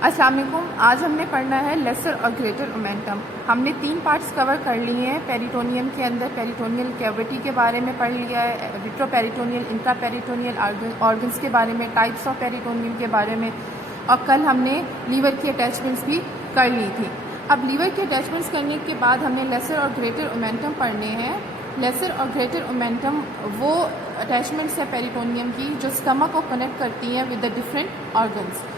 अस्सलाम वालेकुम। आज हमने पढ़ना है लेसर और ग्रेटर ओमेंटम। हमने 3 पार्ट्स कवर कर लिए हैं। पेरिटोनियम के अंदर पेरिटोनियल कैविटी के बारे में पढ़ लिया है, रिट्रोपेरिटोनियल, इंट्रापेरिटोनियल ऑर्गन्स के बारे में, टाइप्स ऑफ पेरिटोनियम के बारे में, और कल हमने लीवर की अटैचमेंट्स भी कर ली थी। अब लीवर की अटैचमेंट्स करने के बाद हमने लेसर और ग्रेटर ओमेंटम पढ़ने हैं। लेसर और ग्रेटर ओमेंटम वो अटैचमेंट्स है पेरिटोनियम की जो स्टमक को कनेक्ट करती हैं विद द डिफरेंट ऑर्गन्स।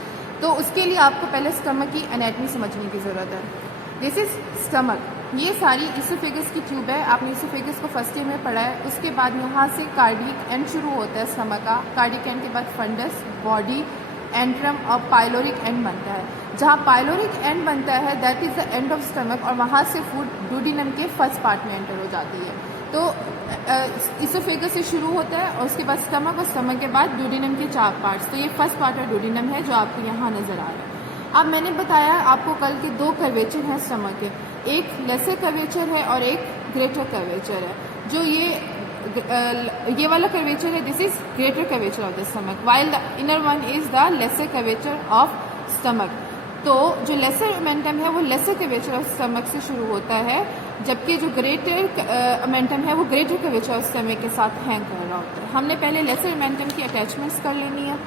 तो उसके लिए आपको पहले स्टमक की एनाटमी समझने की ज़रूरत है। This is stomach. ये सारी इसोफेगस की ट्यूब है। आपने इसोफेगस को फर्स्ट ईयर में पढ़ा है। उसके बाद यहाँ से कार्डियक एंड शुरू होता है स्टमक का। कार्डियक एंड के बाद फंडस, बॉडी, एंट्रम और पाइलोरिक एंड बनता है। जहाँ पाइलोरिक एंड बनता है that is the end of stomach, और वहाँ से फूड डुओडेनम के फर्स्ट पार्ट में एंटर हो जाती है। तो इसोफेगस से शुरू होता है और उसके बाद स्टमक, और स्टमक के बाद डुओडेनम के 4 पार्ट्स। तो ये फर्स्ट पार्ट है डुओडेनम है जो आपको यहाँ नज़र आ रहा है। अब मैंने बताया आपको कल के 2 कर्वेचर हैं स्टमक के, एक लेसर कर्वेचर है और एक ग्रेटर कर्वेचर है। जो ये वाला कर्वेचर है this is greater curvature of the stomach, while the inner one is the lesser curvature of stomach. तो जो लेसर ओमेंटम है वो लेसर कर्वेचर ऑफ स्टमक से शुरू होता है, जबकि जो ग्रेटर ओमेंटम है वो ग्रेटर कर्वेचर ऑफ स्टमक के साथ हैंग कर रहा होता है। हमने पहले लेसर ओमेंटम की अटैचमेंट्स कर लेनी है।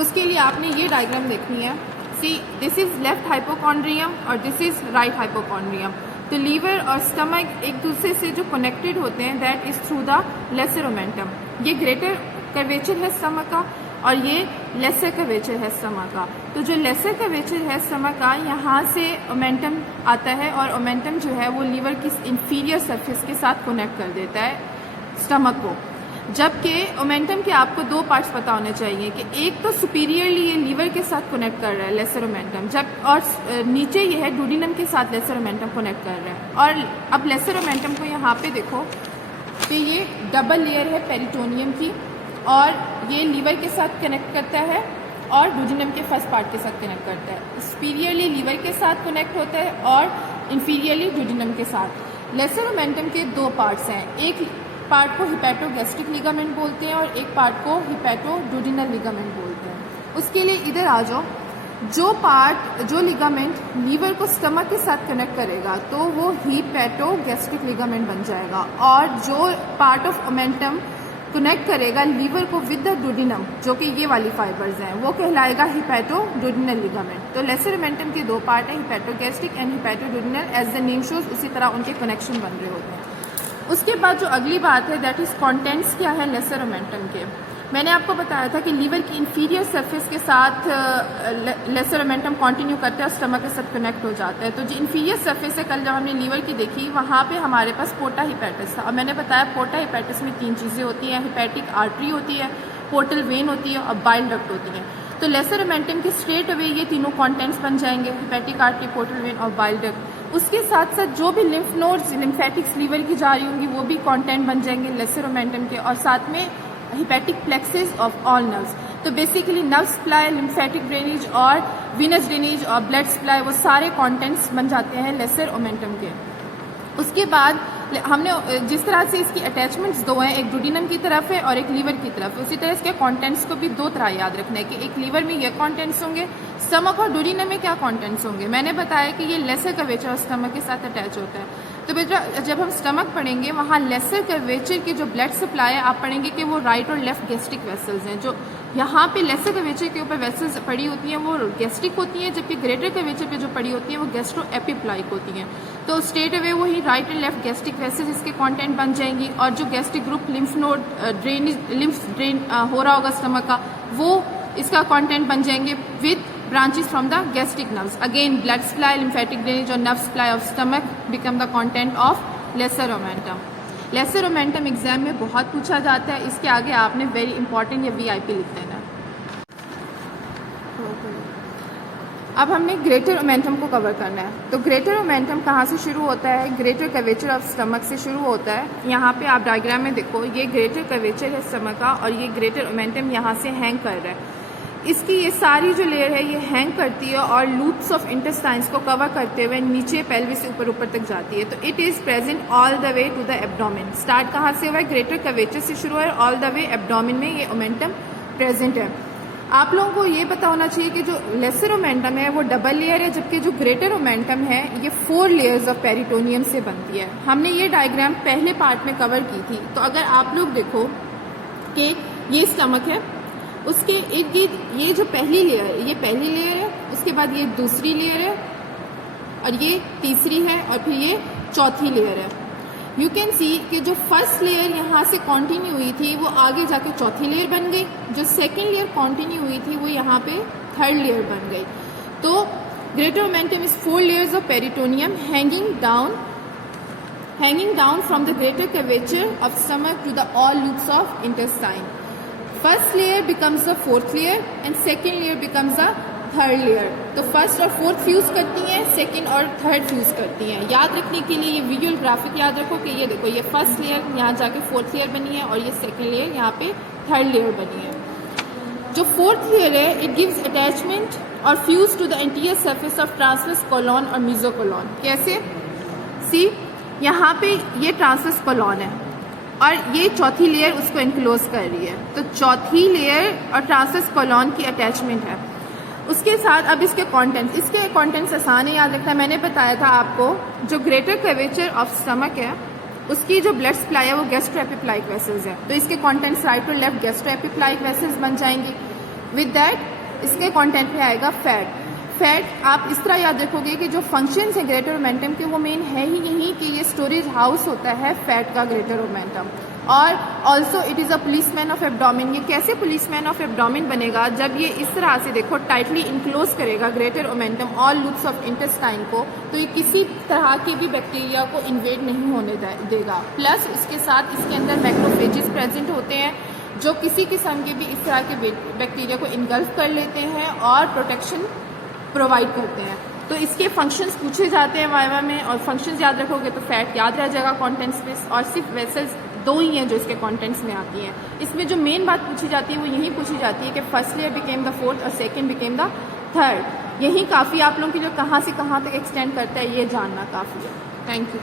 उसके लिए आपने ये डायग्राम देखनी है। See this is left hypochondrium और दिस इज राइट हाइपोकॉन्ड्रियम। तो लीवर और स्टमक एक दूसरे से जो कनेक्टेड होते हैं that is through the lesser omentum. ये ग्रेटर कर्वेचर है स्टमक का और ये लेसर कर्वेचर है स्टमक का। तो जो लेसर कर्वेचर है स्टमक का, यहाँ से ओमेंटम आता है और ओमेंटम जो है वो लीवर की इंफीरियर सरफेस के साथ कनेक्ट कर देता है स्टमक को। जबकि ओमेंटम के आपको 2 पार्ट्स पता होने चाहिए कि एक तो सुपीरियरली ये लीवर के साथ कनेक्ट कर रहा है लेसर ओमेंटम, जब और नीचे ये है डुओडेनम के साथ लेसर ओमेंटम कनेक्ट कर रहा है। और अब लेसर ओमेंटम को यहाँ पे देखो कि ये डबल लेयर है पेरिटोनियम की, और ये लीवर के साथ कनेक्ट करता है और डुओडेनम के फर्स्ट पार्ट के साथ कनेक्ट करता है। सुपीरियरली लीवर के साथ कनेक्ट होता है और इंफीरियरली डुओडेनम के साथ। लेसर ओमेंटम के 2 पार्ट्स हैं, एक पार्ट को हिपैटोगैस्ट्रिक लिगामेंट बोलते हैं और एक पार्ट को हिपैटोडुओडेनल लिगामेंट बोलते हैं। उसके लिए इधर आ जाओ। जो लिगामेंट लीवर को स्टमक के साथ कनेक्ट करेगा तो वो हिपैटोगैस्ट्रिक लिगामेंट बन जाएगा, और जो पार्ट ऑफ ओमेंटम कनेक्ट करेगा लीवर को विद द डुओडेनम, जो कि ये वाली फाइबर्स हैं, वो कहलाएगा हिपैटोडुओडेनल लिगामेंट। तो लेसर ओमेंटम के 2 पार्ट हैं, hepatogastric and hepatoduodenal. As the name shows उसी तरह उनके कनेक्शन बन रहे होते हैं। उसके बाद जो अगली बात है दैट इज कंटेंट्स क्या है लेसर ओमेंटम के। मैंने आपको बताया था कि लीवर की इंफीरियर सरफेस के साथ लेसर ओमेंटम कंटिन्यू करता है और स्टमक के साथ कनेक्ट हो जाता है। तो जो इंफीरियर सरफेस है, कल जब हमने लीवर की देखी वहाँ पे हमारे पास पोर्टा हिपैटिस था, और मैंने बताया पोर्टा हिपैटिस में 3 चीज़ें होती हैं, हिपैटिक आर्टरी होती है, पोर्टल वेन होती है और बाइल डक्ट होती है। तो लेसर ओमेंटम के स्ट्रेट अवे ये तीनों कंटेंट्स बन जाएंगे, हिपैटिक आर्टरी, पोर्टल वेन और बाइल डक्ट। उसके साथ साथ जो भी लिम्फ नोड्स, लिम्फेटिक्स लीवर की जा रही होंगी वो भी कंटेंट बन जाएंगे लेसर ओमेंटम के, और साथ में hepatic plexuses of all nerves. तो basically nerve supply, lymphatic drainage और वीनस ड्रेनेज और ब्लड सप्लाई, वो सारे कंटेंट्स बन जाते हैं लेसर ओमेंटम के। उसके बाद हमने जिस तरह से इसकी अटैचमेंट्स 2 हैं, एक डुओडेनम की तरफ है और एक लीवर की तरफ है, उसी तरह इसके कंटेंट्स को भी 2 तरह याद रखना है कि एक लीवर में ये कंटेंट्स होंगे, स्टमक और डुओडेनम में क्या कंटेंट्स होंगे। मैंने बताया कि ये लेसर कर्वेचर और स्टमक के साथ अटैच होता है। तो बेटा जब हम स्टमक पढ़ेंगे वहाँ लेसर कर्वेचर की जो ब्लड सप्लाई है आप पढ़ेंगे कि वो राइट और लेफ्ट गैस्ट्रिक वेसल्स हैं। जो यहाँ पे लेसर कर्वेचर के ऊपर वेसल्स पड़ी होती हैं वो गैस्ट्रिक होती हैं, जबकि ग्रेटर कर्वेचर पे जो पड़ी होती हैं वो गैस्ट्रो एपिप्लाइक होती हैं। तो स्ट्रेट अवे वही right and left gastric vessels इसके कंटेंट बन जाएंगी, और जो gastric group lymph node lymph drain हो रहा होगा स्टमक का, वो इसका कंटेंट बन जाएंगे with branches from the gastric nerves. Again blood supply, lymphatic drainage और nerve supply of stomach become the content of lesser omentum. lesser omentum exam में बहुत पूछा जाता है। इसके आगे आपने वेरी इंपॉर्टेंट या VIP लिख देना। अब हमने ग्रेटर ओमेंटम को कवर करना है। तो ग्रेटर ओमेंटम कहाँ से शुरू होता है? ग्रेटर कर्वेचर ऑफ स्टमक से शुरू होता है। यहाँ पे आप डायग्राम में देखो, ये ग्रेटर कर्वेचर है स्टमक का और ये ग्रेटर ओमेंटम यहाँ से हैंग कर रहा है। इसकी ये सारी जो लेयर है ये हैंग करती है और लूप्स ऑफ इंटेस्टाइन्स को कवर करते हुए नीचे पेल्विस से ऊपर तक जाती है। तो it is present all the way to the abdomen. Start कहाँ से हुआ है? ग्रेटर कर्वेचर से शुरू है, ऑल द वे एब्डोमेन में ये ओमेंटम प्रेजेंट है। आप लोगों को ये पता होना चाहिए कि जो लेसर ओमेंटम है वो डबल लेयर है, जबकि जो ग्रेटर ओमेंटम है ये 4 लेयर्स ऑफ पेरिटोनियम से बनती है। हमने ये डायग्राम पहले पार्ट में कवर की थी। तो अगर आप लोग देखो कि ये स्टमक है, उसके इर्द गिर्द ये जो पहली लेयर है ये पहली लेयर है, उसके बाद ये दूसरी लेयर है और ये तीसरी है और फिर ये चौथी लेयर है। यू कैन सी कि जो फर्स्ट लेयर यहाँ से कंटिन्यू हुई थी वो आगे जाके चौथी लेयर बन गई, जो सेकेंड लेयर कंटिन्यू हुई थी वो यहाँ पे थर्ड लेयर बन गई। तो greater omentum is 4 layers of peritoneum hanging down from the greater curvature of stomach to the all loops of intestine. First layer becomes the 4th layer and second layer becomes the 3rd layer. तो first और fourth fuse करती हैं, second और third fuse करती हैं। याद रखने के लिए ये विजुअल ग्राफिक याद रखो कि ये देखो ये फर्स्ट लेयर यहाँ जाके 4th लेयर बनी है और ये सेकंड लेयर यहाँ पे 3rd लेयर बनी है। जो 4th लेयर है इट गिव्स अटैचमेंट और fuse to the anterior surface of transverse colon और मेसोकोलॉन। कैसे? सी यहाँ पे ये ट्रांसवर्स कोलॉन है और ये चौथी लेयर उसको इनक्लोज कर रही है। तो चौथी लेयर और ट्रांसवर्स कोलॉन की अटैचमेंट है। उसके साथ अब इसके कंटेंट्स आसान है याद रखना। मैंने बताया था आपको जो ग्रेटर कर्वेचर ऑफ स्टमक है उसकी जो ब्लड सप्लाई है वो गैस्ट्रोएपिप्लाइक वेसल्स है। तो इसके कंटेंट्स राइट और लेफ्ट गैस्ट्रोएपिप्लाइक वेसल्स बन जाएंगी। विद दैट इसके कंटेंट में आएगा फैट। आप इस तरह याद रखोगे कि जो फंक्शंस है ग्रेटर ओमेंटम के वो मेन है ही यही कि ये स्टोरेज हाउस होता है फैट का ग्रेटर ओमेंटम। और also it is a policeman of abdomen. ये कैसे पुलिसमैन ऑफ एब्डोमिन बनेगा? जब ये इस तरह से देखो टाइटली इनक्लोज करेगा greater omentum all loops of intestine को, तो ये किसी तरह की भी बैक्टीरिया को इन्वेड नहीं होने देगा। प्लस इसके साथ इसके अंदर मैक्रोफेजेस प्रेजेंट होते हैं जो किसी किस्म के भी इस तरह के बैक्टीरिया को इनगल्फ कर लेते हैं और प्रोटेक्शन प्रोवाइड करते हैं। तो इसके फंक्शंस पूछे जाते हैं वाइवा में, और फंक्शंस याद रखोगे तो फैट याद रह जाएगा कॉन्टेंट्स में। और सिर्फ वेसल्स 2 ही हैं जो इसके कंटेंट्स में आती हैं। इसमें जो मेन बात पूछी जाती है वो यही पूछी जाती है कि first layer became the 4th और सेकंड बिकेम द 3rd। यही काफ़ी आप लोगों की जो कहाँ से कहाँ तक एक्सटेंड करता है ये जानना काफ़ी है। Thank you.